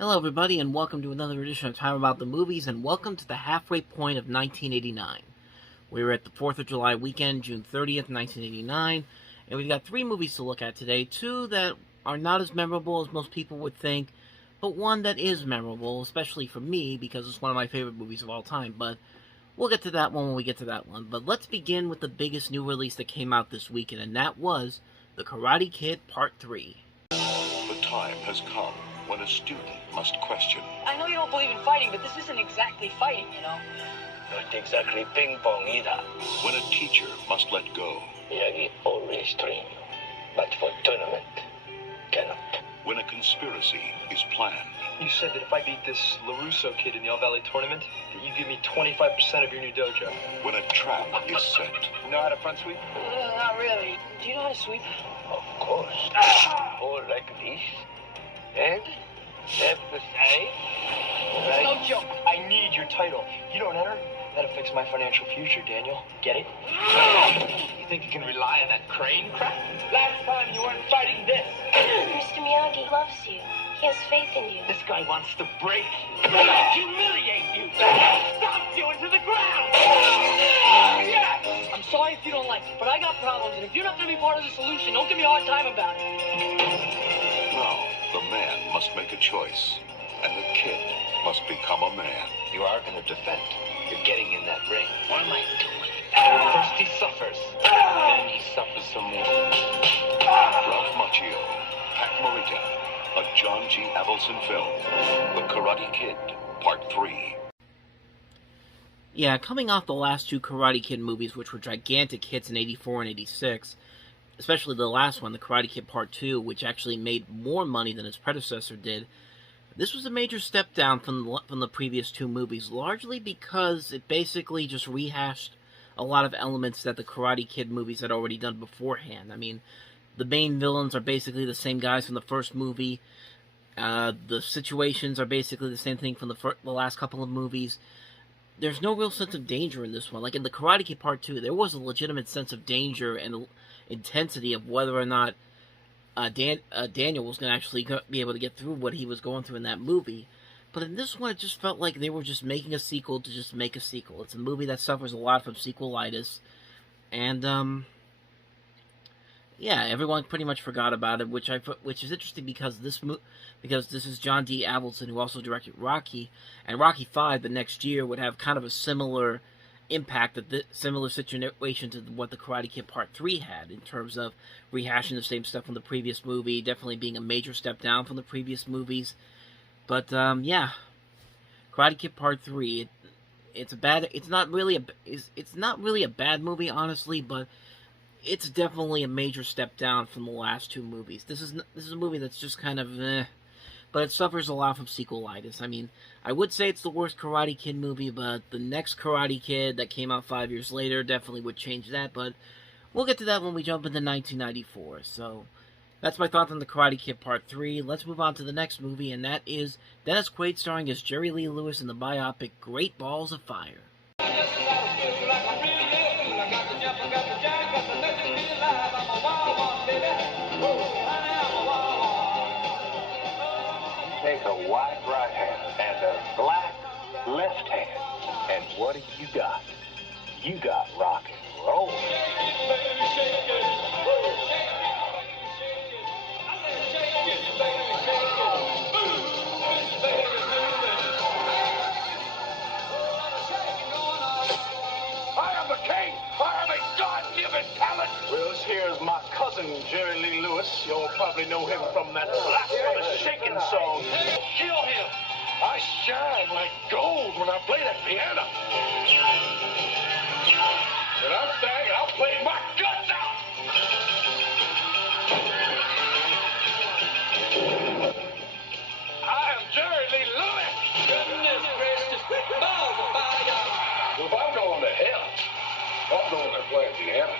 Hello everybody, and welcome to another edition of Time About the Movies, and welcome to the halfway point of 1989. We're at the 4th of July weekend, June 30th, 1989, and we've got 3 movies to look at today. 2 that are not as memorable as most people would think, but one that is memorable, especially for me, because it's one of my favorite movies of all time. But we'll get to that one when we get to that one. But let's begin with the biggest new release that came out this weekend, and that was The Karate Kid Part 3. The time has come when a student must question. I know you don't believe in fighting, but this isn't exactly fighting, you know? Not exactly ping pong either. When a teacher must let go. Miyagi always train you, but for tournament, cannot. When a conspiracy is planned. You said that if I beat this LaRusso kid in the All-Valley tournament, that you give me 25% of your new dojo. When a trap is set. You know how to front sweep? Not really. Do you know how to sweep? Of course. Or like this. And left the side. Right. No joke. I need your title. You don't enter, that'll fix my financial future, Daniel. Get it? You think you can rely on that crane crap? Last time you weren't fighting this. Mr. Miyagi loves you. He has faith in you. This guy wants to break you. Humiliate you. Stomp you into the ground. I'm sorry if you don't like it, but I got problems, and if you're not going to be part of the solution, don't give me a hard time about it. Now, the man must make a choice, and the kid must become a man. You are going to defend. You're getting in that ring. What am I doing? First he suffers. Then he suffers some more. Ralph Macchio, Pat Morita, a John G. Avildsen film. The Karate Kid, Part 3. Yeah, coming off the last 2 Karate Kid movies, which were gigantic hits in 84 and 86, especially the last one, The Karate Kid Part 2, which actually made more money than its predecessor did, this was a major step down from the previous 2 movies, largely because it basically just rehashed a lot of elements that the Karate Kid movies had already done beforehand. I mean, the main villains are basically the same guys from the first movie. The situations are basically the same thing from the last couple of movies. There's no real sense of danger in this one. Like in The Karate Kid Part 2, there was a legitimate sense of danger and intensity of whether or not Daniel was going to actually be able to get through what he was going through in that movie. But in this one, it just felt like they were just making a sequel to just make a sequel. It's a movie that suffers a lot from sequelitis. And, yeah, everyone pretty much forgot about it, which is interesting because this is John D. Avildsen, who also directed Rocky, and Rocky 5 the next year would have kind of a similar impact, similar situation to what the Karate Kid Part 3 had, in terms of rehashing the same stuff from the previous movie, definitely being a major step down from the previous movies. But, yeah, Karate Kid Part 3, it's not really a bad movie, honestly, but it's definitely a major step down from the last 2 movies. This is a movie that's just kind of but it suffers a lot from sequelitis. I mean, I would say it's the worst Karate Kid movie, but the next Karate Kid that came out 5 years later definitely would change that, but we'll get to that when we jump into 1994. So, that's my thoughts on The Karate Kid Part 3. Let's move on to the next movie, and that is Dennis Quaid starring as Jerry Lee Lewis in the biopic Great Balls of Fire. Take a white right hand and a black left hand. And what have you got? You got rock and roll. I am the king. I am a God-given talent. Well, this here is my cousin, Jerry Lee Lewis. You'll probably know him from that blasphemous shaking song. Kill him. I shine like gold when I play that piano. And I'm saying I'll play my guts out. I am Jerry Lee Lewis. Goodness gracious. Balls of fire. Well, if I'm going to hell, I'm going to play piano.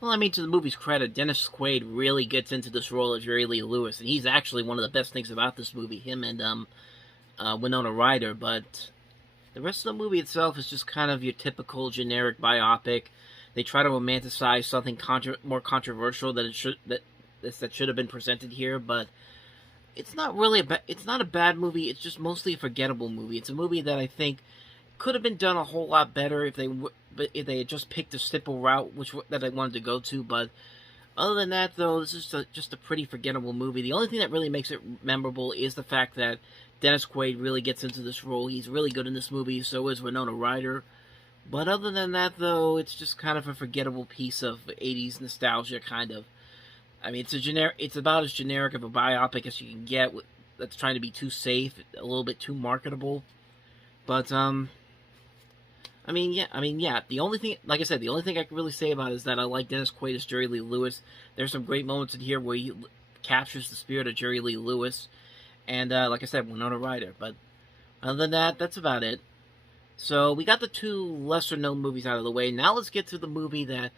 Well, I mean, to the movie's credit, Dennis Quaid really gets into this role of Jerry Lee Lewis, and he's actually one of the best things about this movie, him and Winona Ryder, but the rest of the movie itself is just kind of your typical generic biopic. They try to romanticize something more controversial that this that should have been presented here, but it's not really it's not a bad movie. It's just mostly a forgettable movie. It's a movie that I think could have been done a whole lot better if they had just picked a simple route that I wanted to go to. But other than that, though, this is just a pretty forgettable movie. The only thing that really makes it memorable is the fact that Dennis Quaid really gets into this role. He's really good in this movie. So is Winona Ryder. But other than that, though, it's just kind of a forgettable piece of 80s nostalgia, kind of. I mean, it's about as generic of a biopic as you can get. That's trying to be too safe, a little bit too marketable. But yeah. The only thing, like I said, the only thing I can really say about it is that I like Dennis Quaid as Jerry Lee Lewis. There's some great moments in here where he captures the spirit of Jerry Lee Lewis, and like I said, Winona Ryder. But other than that, that's about it. So we got the two lesser-known movies out of the way. Now let's get to the movie that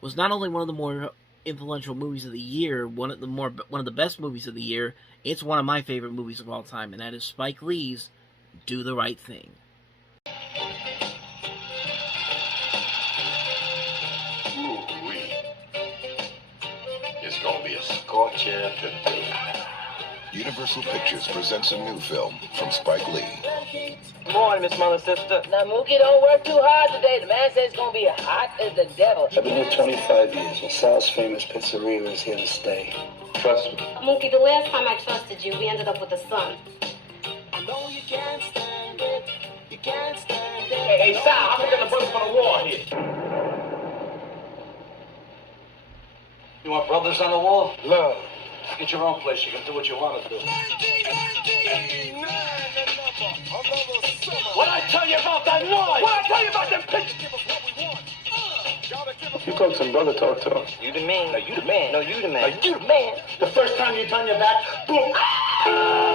was not only one of the more influential movies of the year, one of the best movies of the year. It's one of my favorite movies of all time, and that is Spike Lee's Do the Right Thing. Ooh-wee. It's gonna be a scorcher today. Universal Pictures presents a new film from Spike Lee. Good morning, Miss Mother Sister. Now, Mookie, don't work too hard today. The man says it's going to be hot as the devil. I've been here 25 years. LaSalle's famous pizzeria is here to stay. Trust me. Mookie, the last time I trusted you, we ended up with a son. No, you can't stand it. You can't stand it. Hey, Sal, I'm looking to brothers for the war here. You want brothers on the wall? Love. Get your own place. You can do what you want to do. What I tell you about that noise? What I tell you about them pictures? You got some brother talk to him. You the man. No, you the man. No, you the man. No, you the man. The first time you turn your back, boom.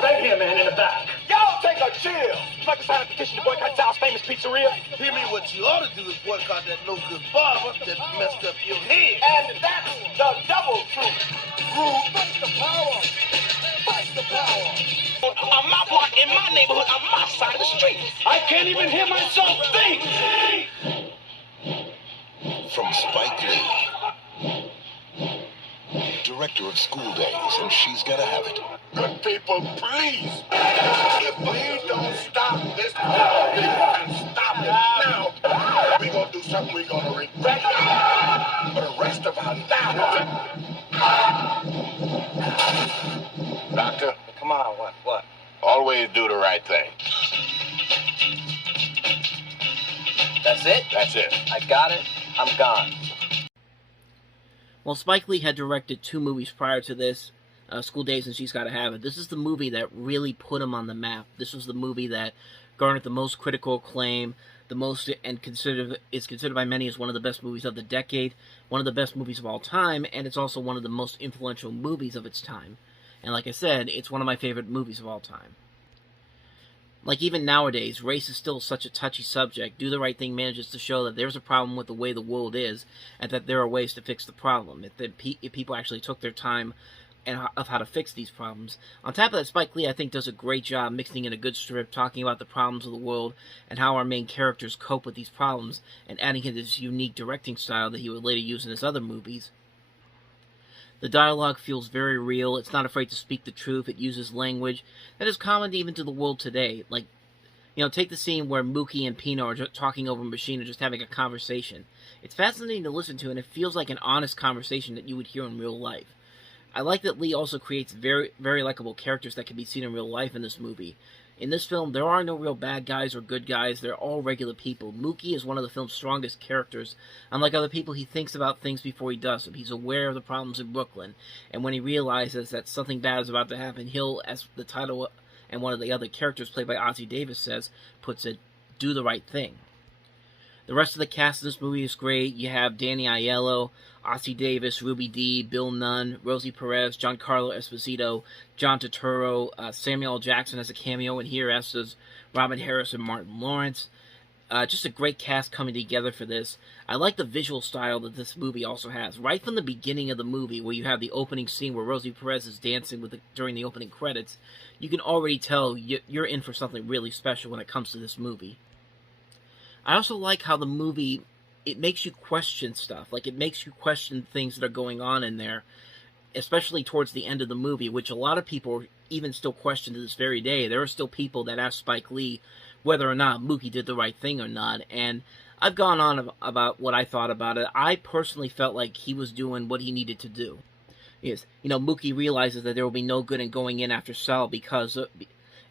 Right here, man, in the back. Y'all take a chill. You like to sign a petition to boycott Sal's famous pizzeria? Hear me, what you ought to do is boycott that no-good barber that messed up your head. And that's the double truth. Rude. Fight the power. Fight the power. On my block, in my neighborhood, on my side of the street. I can't even hear myself think. From Spike Lee, director of School Days, and She's Gotta Have It. Good people, please. If we don't stop this, we can stop it now. We're going to do something we're going to regret for the rest of our lives. Doctor? Come on, what? Always do the right thing. That's it? That's it. I got it. I'm gone. Well, Spike Lee had directed two movies prior to this, School Days and She's Gotta Have It. This is the movie that really put him on the map. This was the movie that garnered the most critical acclaim, is considered by many as one of the best movies of the decade, one of the best movies of all time, and it's also one of the most influential movies of its time. And like I said, it's one of my favorite movies of all time. Like, even nowadays, race is still such a touchy subject. Do the Right Thing manages to show that there's a problem with the way the world is, and that there are ways to fix the problem, if people actually took their time of how to fix these problems. On top of that, Spike Lee, I think, does a great job mixing in a good strip, talking about the problems of the world, and how our main characters cope with these problems, and adding in this unique directing style that he would later use in his other movies. The dialogue feels very real. It's not afraid to speak the truth. It uses language that is common even to the world today. Like, take the scene where Mookie and Pino are just talking over a machine and just having a conversation. It's fascinating to listen to, and it feels like an honest conversation that you would hear in real life. I like that Lee also creates very, very likable characters that can be seen in real life in this movie. In this film, there are no real bad guys or good guys. They're all regular people. Mookie is one of the film's strongest characters. Unlike other people, he thinks about things before he does them. He's aware of the problems in Brooklyn. And when he realizes that something bad is about to happen, he'll, as the title and one of the other characters played by Ossie Davis puts it, do the right thing. The rest of the cast of this movie is great. You have Danny Aiello, Ossie Davis, Ruby Dee, Bill Nunn, Rosie Perez, Giancarlo Esposito, John Turturro, Samuel L. Jackson has a cameo in here, as does Robin Harris and Martin Lawrence. Just a great cast coming together for this. I like the visual style that this movie also has. Right from the beginning of the movie, where you have the opening scene where Rosie Perez is dancing during the opening credits, you can already tell you're in for something really special when it comes to this movie. I also like how the movie, it makes you question stuff. Like, it makes you question things that are going on in there. especially towards the end of the movie, which a lot of people even still question to this very day. There are still people that ask Spike Lee whether or not Mookie did the right thing or not, and I've gone on about what I thought about it. I personally felt like he was doing what he needed to do. Yes, Mookie realizes that there will be no good in going in after Sal, because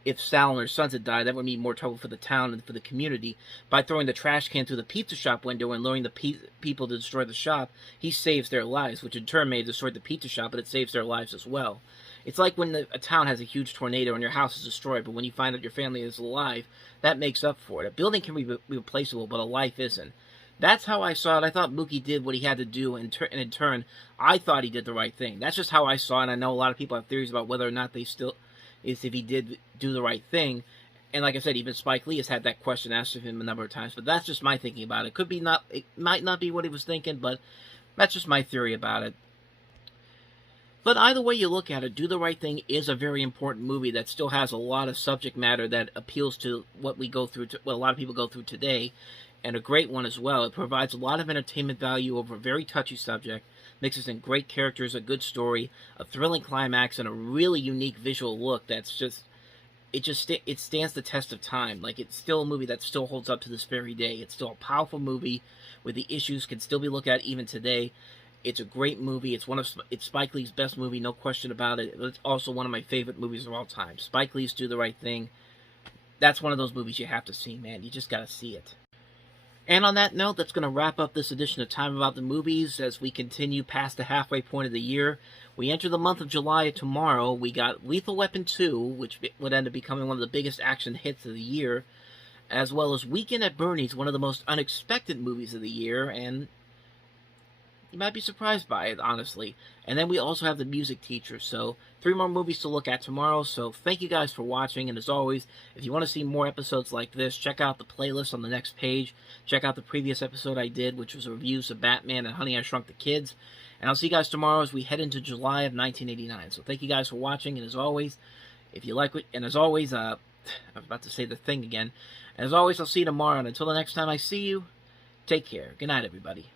if Sal and her sons had died, that would mean more trouble for the town and for the community. By throwing the trash can through the pizza shop window and luring the people to destroy the shop, he saves their lives, which in turn may have destroyed the pizza shop, but it saves their lives as well. It's like when a town has a huge tornado and your house is destroyed, but when you find out your family is alive, that makes up for it. A building can be replaceable, but a life isn't. That's how I saw it. I thought Mookie did what he had to do, and in turn, I thought he did the right thing. That's just how I saw it, and I know a lot of people have theories about whether or not they still is if he did do the right thing. And like I said, even Spike Lee has had that question asked of him a number of times, but that's just my thinking about it. It might not be what he was thinking, but that's just my theory about it. But either way you look at it, Do the Right Thing is a very important movie that still has a lot of subject matter that appeals to what we go through, what a lot of people go through today, and a great one as well. It provides a lot of entertainment value over a very touchy subject, mixes in great characters, a good story, a thrilling climax, and a really unique visual look that's just, it stands the test of time. Like, it's still a movie that still holds up to this very day. It's still a powerful movie where the issues can still be looked at even today. It's a great movie. It's Spike Lee's best movie, no question about it. It's also one of my favorite movies of all time. Spike Lee's Do the Right Thing. That's one of those movies you have to see, man. You just gotta see it. And on that note, that's going to wrap up this edition of Time About the Movies as we continue past the halfway point of the year. We enter the month of July tomorrow. We got Lethal Weapon 2, which would end up becoming one of the biggest action hits of the year, as well as Weekend at Bernie's, one of the most unexpected movies of the year, and you might be surprised by it, honestly. And then we also have The Music Teacher. So 3 more movies to look at tomorrow. So thank you guys for watching. And as always, if you want to see more episodes like this, check out the playlist on the next page. Check out the previous episode I did, which was reviews of Batman and Honey, I Shrunk the Kids. And I'll see you guys tomorrow as we head into July of 1989. So thank you guys for watching. And as always, if you like it, and as always, I was about to say the thing again. And as always, I'll see you tomorrow. And until the next time I see you, take care. Good night, everybody.